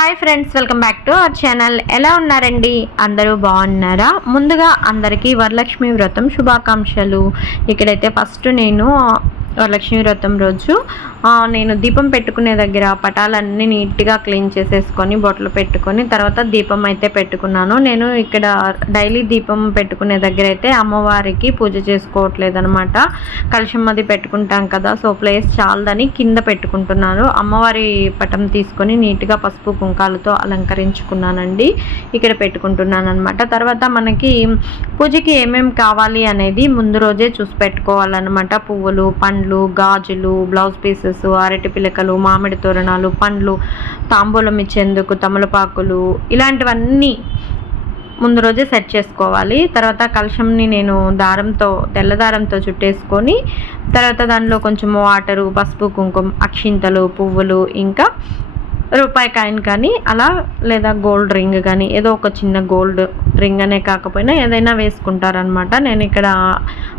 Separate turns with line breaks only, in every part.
Hi friends welcome back to our channel ఎలా ఉన్నారండి? అందరూ బాగున్నారా? ముందుగా అందరికీ వరలక్ష్మి వ్రతం శుభాకాంక్షలు. ఇక్కడైతే ఫస్ట్ నేను వరలక్ష్మి వ్రతం రోజు నేను దీపం పెట్టుకునే దగ్గర పటాలన్నీ నీట్గా క్లీన్ చేసేసుకొని బొట్లు పెట్టుకొని తర్వాత దీపం అయితే పెట్టుకున్నాను. నేను ఇక్కడ డైలీ దీపం పెట్టుకునే దగ్గర అయితే అమ్మవారికి పూజ చేసుకోవట్లేదు అనమాట కలుషం అది పెట్టుకుంటాం కదా సో ప్లేస్ చాలదని కింద పెట్టుకుంటున్నాను. అమ్మవారి పటం తీసుకొని నీట్గా పసుపు కుంకాలతో అలంకరించుకున్నానండి. ఇక్కడ పెట్టుకుంటున్నాను అనమాట తర్వాత మనకి పూజకి ఏమేమి కావాలి అనేది ముందు రోజే చూసి పెట్టుకోవాలన్నమాట. పువ్వులు పండ్లు గాజులు బ్లౌజ్ పీసెస్ అరటి పిలకలు మామిడి తోరణాలు పండ్లు తాంబూలం ఇచ్చేందుకు తమలపాకులు ఇలాంటివన్నీ ముందు రోజే సెట్ చేసుకోవాలి. తర్వాత కలశంని నేను దారంతో తెల్ల దారంతో చుట్టేసుకొని తర్వాత దానిలో కొంచెం వాటరు పసుపు కుంకుమ అక్షింతలు పువ్వులు ఇంకా రూపాయి కాయిన్ కానీ అలా లేదా గోల్డ్ రింగ్ కానీ ఏదో ఒక చిన్న గోల్డ్ రింగ్ అనే కాకపోయినా ఏదైనా వేసుకుంటారనమాట నేను ఇక్కడ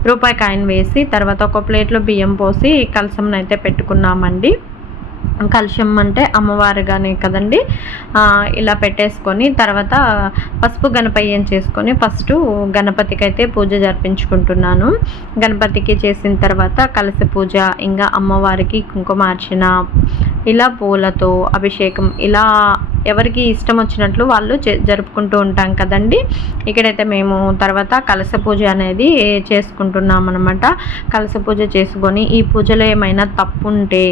రూపాయి కాయిన్ వేసి తర్వాత ఒక ప్లేట్లో బియ్యం పోసి కలసంనైతే పెట్టుకున్నామండి. కలుషం అంటే అమ్మవారుగానే కదండి. ఇలా పెట్టేసుకొని తర్వాత పసుపు గణపయ్యం చేసుకొని ఫస్ట్ గణపతికి అయితే పూజ జరిపించుకుంటున్నాను. గణపతికి చేసిన తర్వాత కలసి పూజ ఇంకా అమ్మవారికి కుంకుమార్చన ఇలా పూలతో అభిషేకం ఇలా ఎవరికి ఇష్టం వచ్చినట్లు వాళ్ళు జరుపుకుంటూ ఉంటాం కదండి. ఇక్కడైతే మేము తర్వాత కలస పూజ అనేది చేసుకుంటున్నాం అనమాట కలస పూజ చేసుకొని ఈ పూజలో ఏమైనా తప్పు ఉంటే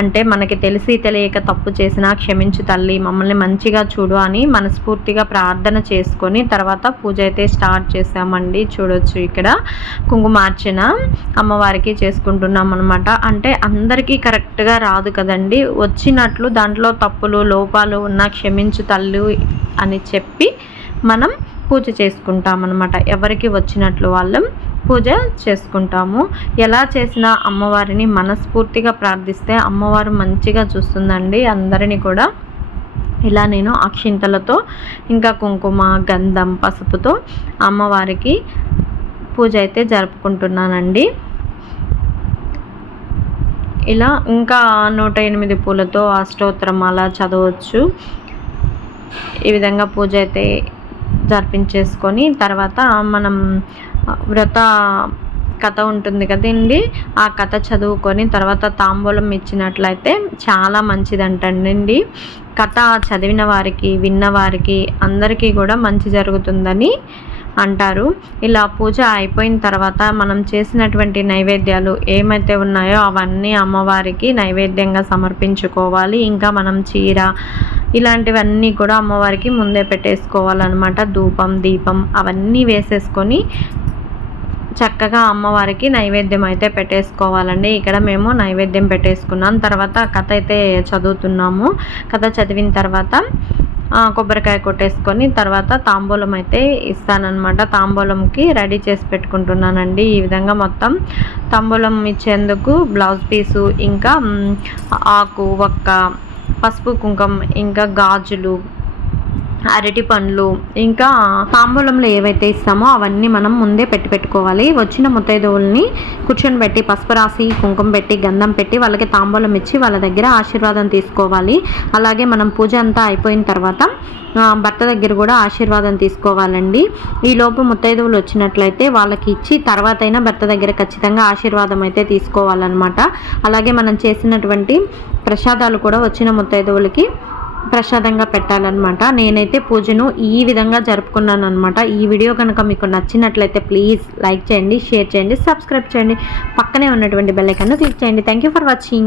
అంటే మనకి తెలిసి తెలియక తప్పు చేసినా క్షమించు తల్లి మమ్మల్ని మంచిగా చూడు అని మనస్ఫూర్తిగా ప్రార్థన చేసుకొని తర్వాత పూజ అయితే స్టార్ట్ చేసామండి చూడొచ్చు ఇక్కడ కుంకుమార్చన అమ్మవారికి చేసుకుంటున్నాం అనమాట అంటే అందరికీ కరెక్ట్గా రాదు కదండి. వచ్చినట్లు దాంట్లో తప్పులు లోపాలు ఉన్న క్షమించు తల్లు అని చెప్పి మనం పూజ చేసుకుంటాం అనమాట ఎవరికి వచ్చినట్లు వాళ్ళం పూజ చేసుకుంటాము. ఎలా చేసినా అమ్మవారిని మనస్ఫూర్తిగా ప్రార్థిస్తే అమ్మవారు మంచిగా చూస్తుందండి. అందరినీ కూడా ఇలా నేను అక్షింతలతో ఇంకా కుంకుమ గంధం పసుపుతో అమ్మవారికి పూజ అయితే జరుపుకుంటున్నానండి. ఇలా ఇంకా నూట ఎనిమిది పూలతో అష్టోత్తరం అలా చదవచ్చు. ఈ విధంగా పూజ అయితే జరిపించేసుకొని తర్వాత మనం వ్రత కథ ఉంటుంది కదండి ఆ కథ చదువుకొని తర్వాత తాంబూలం ఇచ్చినట్లయితే చాలా మంచిదంటండి. కథ చదివిన వారికి విన్నవారికి అందరికీ కూడా మంచి జరుగుతుందని అంటారు. ఇలా పూజ అయిపోయిన తర్వాత మనం చేసినటువంటి నైవేద్యాలు ఏమైతే ఉన్నాయో అవన్నీ అమ్మవారికి నైవేద్యంగా సమర్పించుకోవాలి. ఇంకా మనం చీర ఇలాంటివన్నీ కూడా అమ్మవారికి ముందే పెట్టేసుకోవాలన్నమాట. ధూపం దీపం అవన్నీ వేసేసుకొని చక్కగా అమ్మవారికి నైవేద్యం అయితే పెట్టేసుకోవాలండి. ఇక్కడ మేము నైవేద్యం పెట్టేసుకున్నాం. తర్వాత కథ అయితే చదువుతున్నాము. కథ చదివిన తర్వాత కొబ్బరికాయ కొట్టేసుకొని తర్వాత తాంబూలం అయితే ఇస్తానన్నమాట. తాంబూలంకి రెడీ చేసి పెట్టుకుంటున్నానండి. ఈ విధంగా మొత్తం తాంబూలం ఇచ్చేందుకు బ్లౌజ్ పీసు ఇంకా ఆకు ఒక్క పసుపు కుంకుమ ఇంకా గాజులు అరటి పండ్లు ఇంకా తాంబూలంలో ఏవైతే ఇస్తామో అవన్నీ మనం ముందే పెట్టి పెట్టుకోవాలి. వచ్చిన ముత్తైదువుల్ని కూర్చొని పెట్టి పసుపు రాసి కుంకుమ పెట్టి గంధం పెట్టి వాళ్ళకి తాంబూలం ఇచ్చి వాళ్ళ దగ్గర ఆశీర్వాదం తీసుకోవాలి. అలాగే మనం పూజ అంతా అయిపోయిన తర్వాత భర్త దగ్గర కూడా ఆశీర్వాదం తీసుకోవాలండి. ఈ లోపు ముత్తైదువులు వచ్చినట్లయితే వాళ్ళకి ఇచ్చి తర్వాత అయినా భర్త దగ్గర ఖచ్చితంగా ఆశీర్వాదం అయితే తీసుకోవాలన్నమాట. అలాగే మనం చేసినటువంటి ప్రసాదాలు కూడా వచ్చిన ముత్తైదువులకి ప్రసాదంగా పెట్టాలన్నమాట. నేనైతే పూజను ఈ విధంగా జరుపుకున్నాను అనమాట ఈ వీడియో కనుక మీకు నచ్చినట్లయితే ప్లీజ్ లైక్ చేయండి షేర్ చేయండి సబ్స్క్రైబ్ చేయండి. పక్కనే ఉన్నటువంటి బెల్లైకన్ను క్లిక్ చేయండి. Thank you for watching